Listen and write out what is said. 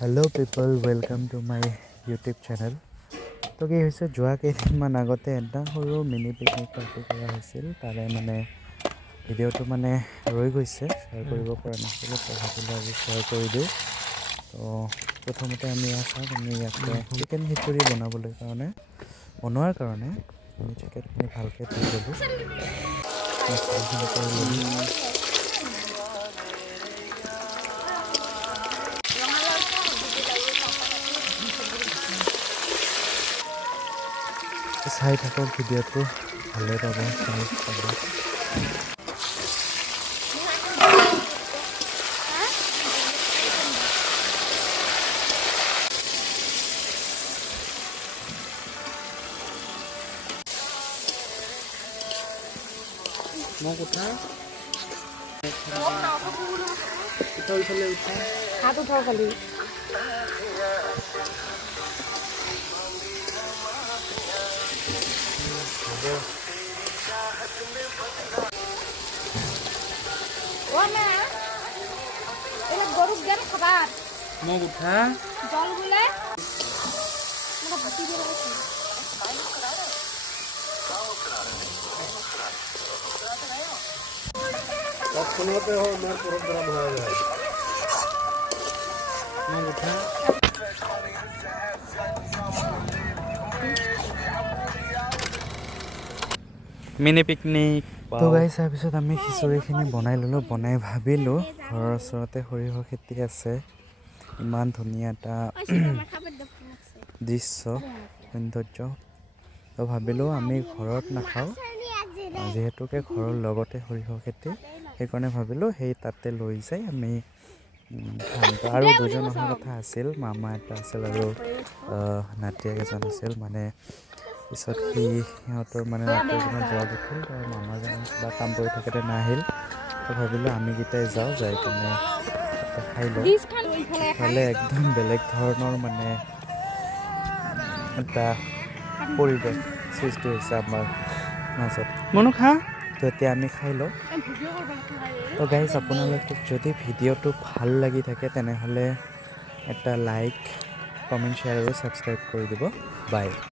Hello' people welcome to my YouTube channel. তো কি হৈছে, যোৱা কেইদিনমান আগতে এটা সৰু মিনি পিকনিক পাৰ্টি কৰা হৈছিল। তাৰে ভিডিঅ'টো ৰৈ গৈছে, শ্বেয়াৰ কৰিব পৰা নাছিলোঁ। তো ভাবিলোঁ আজি শ্বেয়াৰ কৰি দিওঁ। তো প্ৰথমতে আমি ইয়াতে চিকেন খিচুৰি বনোৱাৰ কাৰণে আমি চিকেনখিনি ভালকৈ ধুই ল'লোঁ। মছলাখিনি কৰি ল'লোঁ। চাই থাকক ভিডিঅ'টো, ভালে পাব। mau uঠা ইফালে উঠা হাত উঠাও খালি ও মা এটা গরুক দেন খাবার mau উঠা জল গুলে এটা ভাতি দিয়ে রাখছি তৎক্ষণাতে আমার প্রোগ্রাম হয়ে যায় mau উঠা মিনি পিকনিক। তো গাইছ, তাৰপিছত আমি খিচুৰিখিনি বনাই ল'লোঁ। বনাই ভাবিলোঁ ঘৰৰ ওচৰতে সৰিয়হ খেতি আছে, ইমান ধুনীয়া এটা দৃশ্য সৌন্দৰ্য। তো ভাবিলোঁ আমি ঘৰত নাখাওঁ, যিহেতুকে ঘৰৰ লগতে সৰিয়হ খেতি, সেইকাৰণে ভাবিলোঁ সেই তাতে লৈ যাই আমি খাম। আৰু দুজন অহা কথা আছিল, মামা এটা আছিল আৰু নাতিয়েক এজন আছিল। পিছত সিহঁতৰ নাতিজনৰ জ্বৰ উঠিল, তো মামাজন কিবা কাম কৰি থাকোঁতে নাহিল। তো ভাবিলোঁ আমিকেইটাই যাওঁ, যাই কিনে তাতে খাই লওঁ। ইফালে একদম বেলেগ ধৰণৰ এটা পৰিৱেশ সৃষ্টি হৈছে আমাৰ মাজত। মনো খা। তো এতিয়া আমি খাই লওঁ। তো গাইজ, আপোনালোকক যদি ভিডিঅ'টো ভাল লাগি থাকে তেনেহ'লে এটা লাইক, কমেণ্ট, শ্বেয়াৰ আৰু ছাবস্ক্ৰাইব কৰি দিব। বাই।